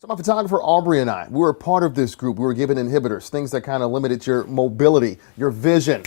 So my photographer Aubrey and we were part of this group. We were given inhibitors, things that kind of limited your mobility, your vision,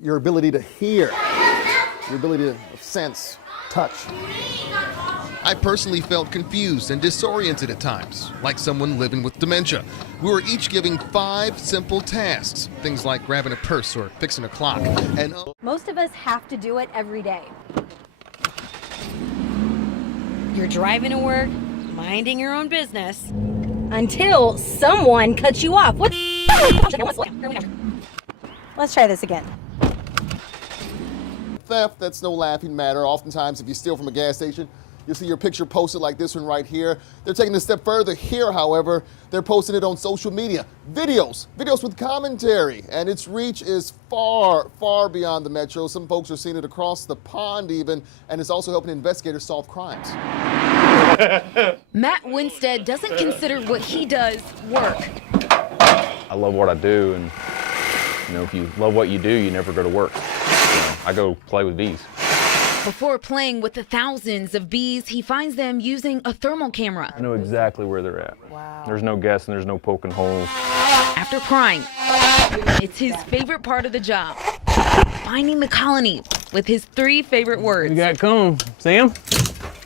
your ability to hear, your ability to sense, touch. I personally felt confused and disoriented at times, like someone living with dementia. We were each giving 5 simple tasks, things like grabbing a purse or fixing a clock. And most of us have to do it every day. You're driving to work, minding your own business, until someone cuts you off. What? Let's try this again. Theft, that's no laughing matter. Oftentimes, if you steal from a gas station, you'll see your picture posted like this one right here. They're taking it a step further here, however. They're posting it on social media. Videos with commentary. And its reach is far, far beyond the metro. Some folks are seeing it across the pond even, and it's also helping investigators solve crimes. Matt Winstead doesn't consider what he does work. I love what I do, and if you love what you do, you never go to work. I go play with bees. Before playing with the thousands of bees, he finds them using a thermal camera. I know exactly where they're at. Wow. There's no guessing, there's no poking holes. After crying, it's his favorite part of the job, finding the colony with his 3 favorite words. You got comb, see 'em?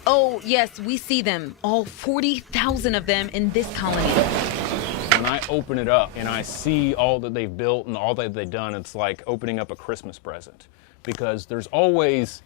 Oh, yes, we see them, all 40,000 of them in this colony. When I open it up and I see all that they've built and all that they've done, it's like opening up a Christmas present. Because there's always,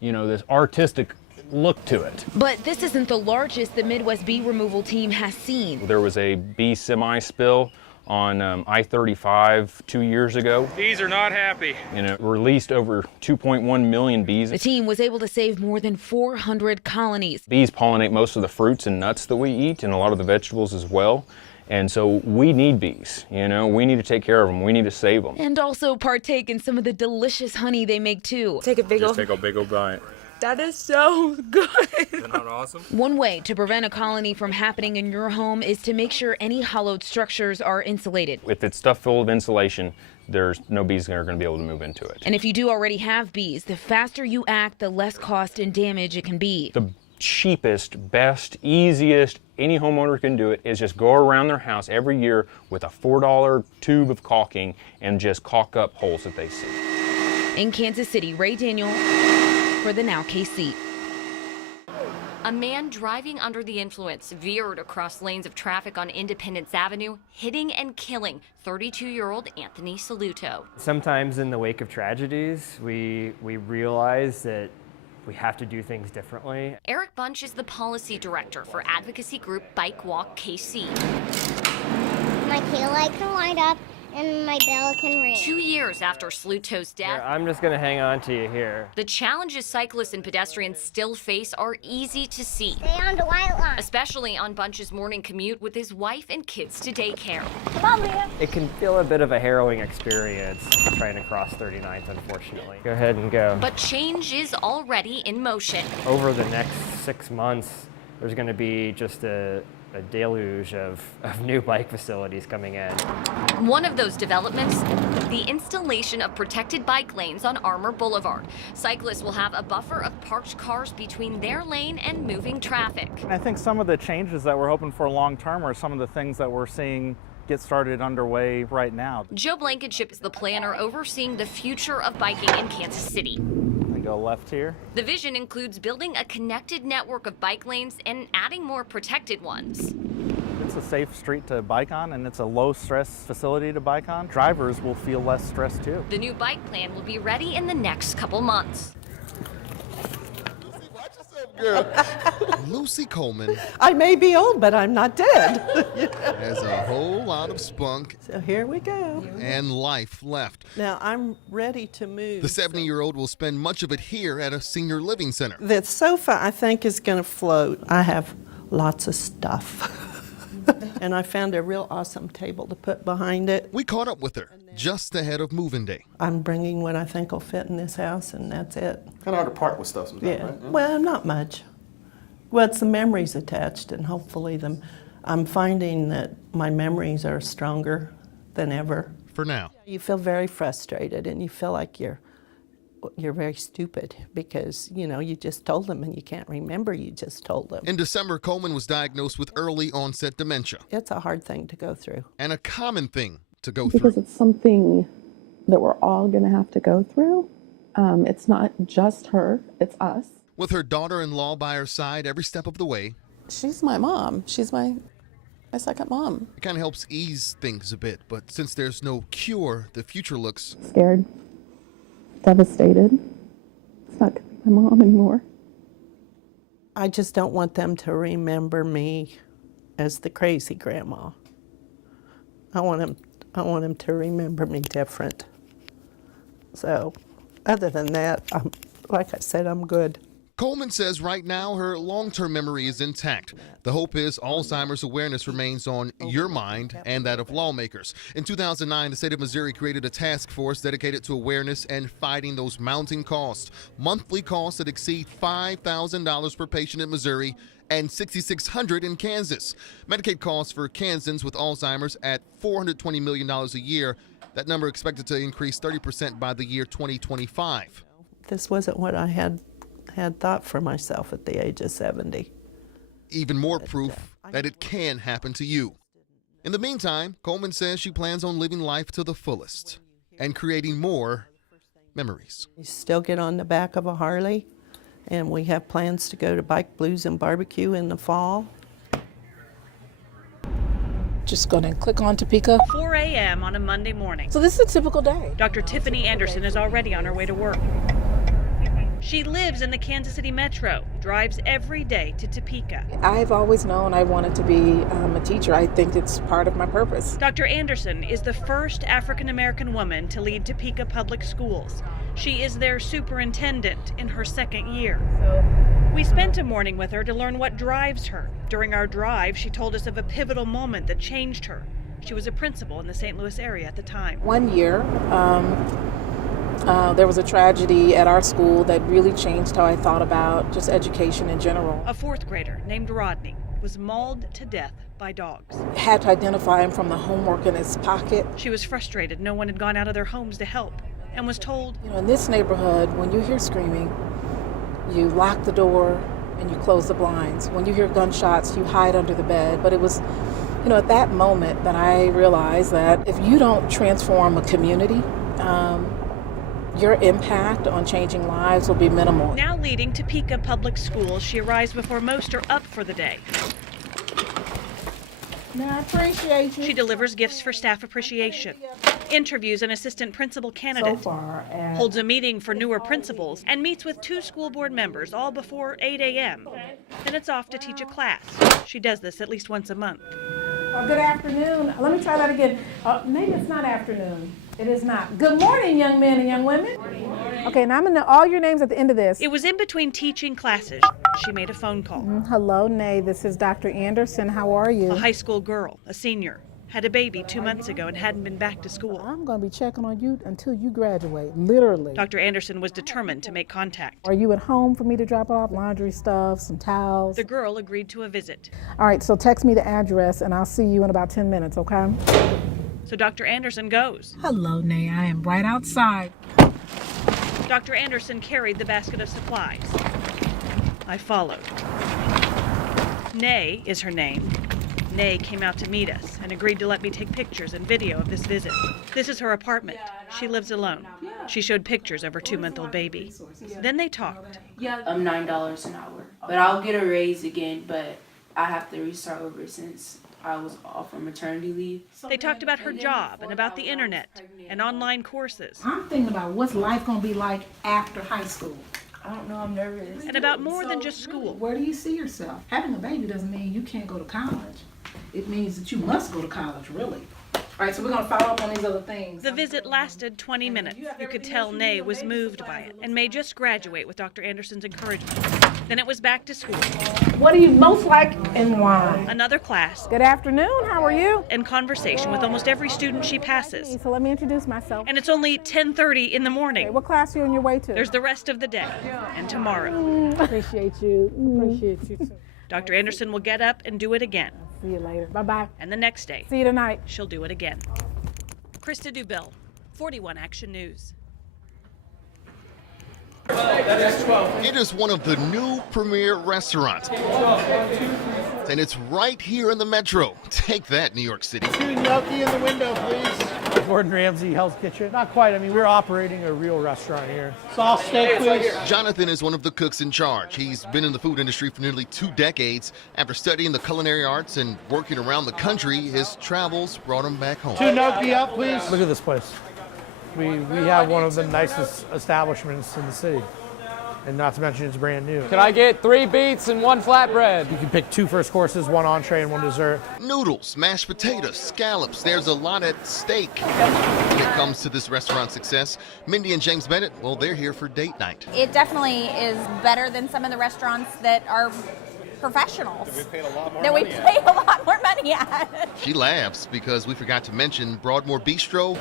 this artistic look to it. But this isn't the largest the Midwest bee removal team has seen. There was a bee semi-spill on I-35 2 years ago. Bees are not happy. Released over 2.1 million bees. The team was able to save more than 400 colonies. Bees pollinate most of the fruits and nuts that we eat and a lot of the vegetables as well. And so we need bees, we need to take care of them, we need to save them. And also partake in some of the delicious honey they make too. Take a big old bite. That is so good. Isn't that awesome? One way to prevent a colony from happening in your home is to make sure any hollowed structures are insulated. If it's stuffed full of insulation, there's no bees that are going to be able to move into it. And if you do already have bees, the faster you act, the less cost and damage it can be. The cheapest, best, easiest, any homeowner can do it is just go around their house every year with a $4 tube of caulking and just caulk up holes that they see. In Kansas City, Ray Daniel for the Now KC. A man driving under the influence veered across lanes of traffic on Independence Avenue, hitting and killing 32-year-old Anthony Saluto. Sometimes in the wake of tragedies, we realize that we have to do things differently. Eric Bunch is the policy director for advocacy group Bike Walk KC. My taillight can light up and my bell can ring. 2 years after Saluto's death, Yeah, I'm just gonna hang on to you here. the challenges cyclists and pedestrians still face are easy to see, Stay on the white line. especially on Bunch's morning commute with his wife and kids to daycare. Come on, man. It can feel a bit of a harrowing experience trying to cross 39th, unfortunately. Go ahead and go. But change is already in motion. Over the next 6 months, there's gonna be just a deluge of new bike facilities coming in. One of those developments, the installation of protected bike lanes on Armour Boulevard. Cyclists will have a buffer of parked cars between their lane and moving traffic. I think some of the changes that we're hoping for long term are some of the things that we're seeing get started underway right now. Joe Blankenship is the planner overseeing the future of biking in Kansas City. I go left here. The vision includes building a connected network of bike lanes and adding more protected ones. It's a safe street to bike on, and it's a low stress facility to bike on. Drivers will feel less stressed too. The new bike plan will be ready in the next couple months. Girl. Lucy Coleman I may be old, but I'm not dead. has a whole lot of spunk So here we go. and life left. Now I'm ready to move. The 70-year-old will spend much of it here at a senior living center. The sofa, I think, is going to float. I have lots of stuff. And I found a real awesome table to put behind it. We caught up with her just ahead of moving day. I'm bringing what I think will fit in this house, and that's it. Kind of hard to part with stuff sometimes, Yeah. Well, not much. Well, it's the memories attached, and hopefully I'm finding that my memories are stronger than ever. For now. You feel very frustrated, and you feel like you're very stupid because, you just told them and you can't remember you just told them. In December, Coleman was diagnosed with early onset dementia. It's a hard thing to go through. And a common thing to go Because through. it's something that we're all going to have to go through. It's not just her, it's us. With her daughter-in-law by her side every step of the way. She's my mom. She's my second mom. It kind of helps ease things a bit, but since there's no cure, the future looks Scared, devastated. It's not going to be my mom anymore. I just don't want them to remember me as the crazy grandma. I want them to remember me different. So, other than that, like I said, I'm good. Coleman says right now her long-term memory is intact. The hope is Alzheimer's awareness remains on your mind and that of lawmakers. In 2009, the state of Missouri created a task force dedicated to awareness and fighting those mounting costs. Monthly costs that exceed $5,000 per patient in Missouri and $6,600 in Kansas. Medicaid costs for Kansans with Alzheimer's at $420 million a year. That number expected to increase 30% by the year 2025. This wasn't what I had thought for myself at the age of 70. Even more proof that it can happen to you. In the meantime, Coleman says she plans on living life to the fullest and creating more memories. We still get on the back of a Harley, and we have plans to go to Bike Blues and Barbecue in the fall. Just going to click on Topeka. 4 a.m. on a Monday morning. So this is a typical day. Dr. Tiffany Anderson is already on her way to work. She lives in the Kansas City metro, drives every day to Topeka. I've always known I wanted to be a teacher. I think it's part of my purpose. Dr. Anderson is the first African-American woman to lead Topeka Public Schools. She is their superintendent in her second year. We spent a morning with her to learn what drives her. During our drive, she told us of a pivotal moment that changed her. She was a principal in the St. Louis area at the time. One year, there was a tragedy at our school that really changed how I thought about just education in general. A fourth grader named Rodney was mauled to death by dogs. Had to identify him from the homework in his pocket. She was frustrated no one had gone out of their homes to help and was told, in this neighborhood, when you hear screaming, you lock the door and you close the blinds. When you hear gunshots, you hide under the bed. But it was, at that moment that I realized that if you don't transform a community, your impact on changing lives will be minimal. Now leading Topeka Public Schools, she arrives before most are up for the day. I appreciate you. She delivers gifts for staff appreciation, interviews an assistant principal candidate, holds a meeting for newer principals, and meets with 2 school board members all before 8 a.m. Then it's off to teach a class. She does this at least once a month. Good afternoon. Let me try that again. Maybe it's not afternoon. It is not. Good morning, young men and young women. Okay, now I'm going to know all your names at the end of this. It was in between teaching classes. She made a phone call. Hello, Nay. This is Dr. Anderson. How are you? A high school girl, a senior, had a baby 2 months ago and hadn't been back to school. I'm going to be checking on you until you graduate, literally. Dr. Anderson was determined to make contact. Are you at home for me to drop off laundry stuff, some towels? The girl agreed to a visit. All right, so text me the address and I'll see you in about 10 minutes, okay? So Dr. Anderson goes. Hello, Nay. I am right outside. Dr. Anderson carried the basket of supplies. I followed. Nay is her name. Nay came out to meet us and agreed to let me take pictures and video of this visit. This is her apartment. She lives alone. She showed pictures of her 2-month-old baby. Then they talked. $9 an hour. But I'll get a raise again, but I have to restart over since I was off on maternity leave. They talked about her job and about the internet and online courses. I'm thinking about what's life going to be like after high school. I don't know, I'm nervous. And about more than just school. Where do you see yourself? Having a baby doesn't mean you can't go to college. It means that you must go to college, really. All right, so we're going to follow up on these other things. The visit lasted 20 minutes. You could tell Nay was moved by it and may just graduate with Dr. Anderson's encouragement. Then it was back to school. What do you most like and why? Another class. Good afternoon, how are you? And conversation with almost every student she passes. So let me introduce myself. And it's only 10:30 in the morning. Okay, what class are you on your way to? There's the rest of the day and tomorrow. Appreciate you. Appreciate you too. Dr. Anderson will get up and do it again. See you later. Bye-bye. And the next day. See you tonight. She'll do it again. Krista Dubill, 41 Action News. That is 12. It is one of the new premier restaurants. And it's right here in the metro. Take that, New York City. Two gnocchi in the window, please. Gordon Ramsay Hell's Kitchen. Not quite. I mean, we're operating a real restaurant here. Sauce steak, please. Jonathan is one of the cooks in charge. He's been in the food industry for nearly 2 decades. After studying the culinary arts and working around the country, his travels brought him back home. 2 gnocchi up, please. Look at this place. We have one of the nicest establishments in the city. And not to mention it's brand new. Can I get 3 beets and 1 flatbread? You can pick 2 first courses, 1 entree, and 1 dessert. Noodles, mashed potatoes, scallops. There's a lot at stake when it comes to this restaurant's success. Mindy and James Bennett, well, they're here for date night. It definitely is better than some of the restaurants that are professionals. That we paid a lot more that money we at. pay a lot more money at. She laughs because we forgot to mention Broadmoor Bistro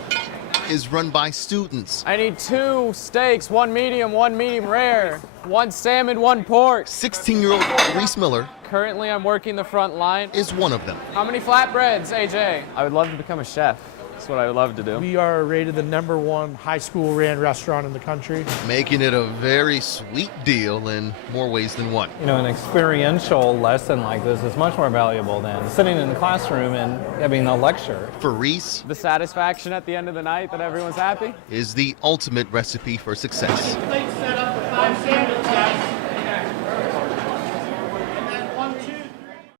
is run by students. I need 2 steaks, 1 medium rare, 1 salmon, 1 pork. 16-year-old Reese Miller Currently, I'm working the front line. is one of them. How many flatbreads, AJ? I would love to become a chef. That's what I would love to do. We are rated the #1 high school ran restaurant in the country. Making it a very sweet deal in more ways than one. You know, an experiential lesson like this is much more valuable than sitting in the classroom and having a lecture. For Reese, the satisfaction at the end of the night that everyone's happy is the ultimate recipe for success. Plate set up for 5 sandwiches, guys.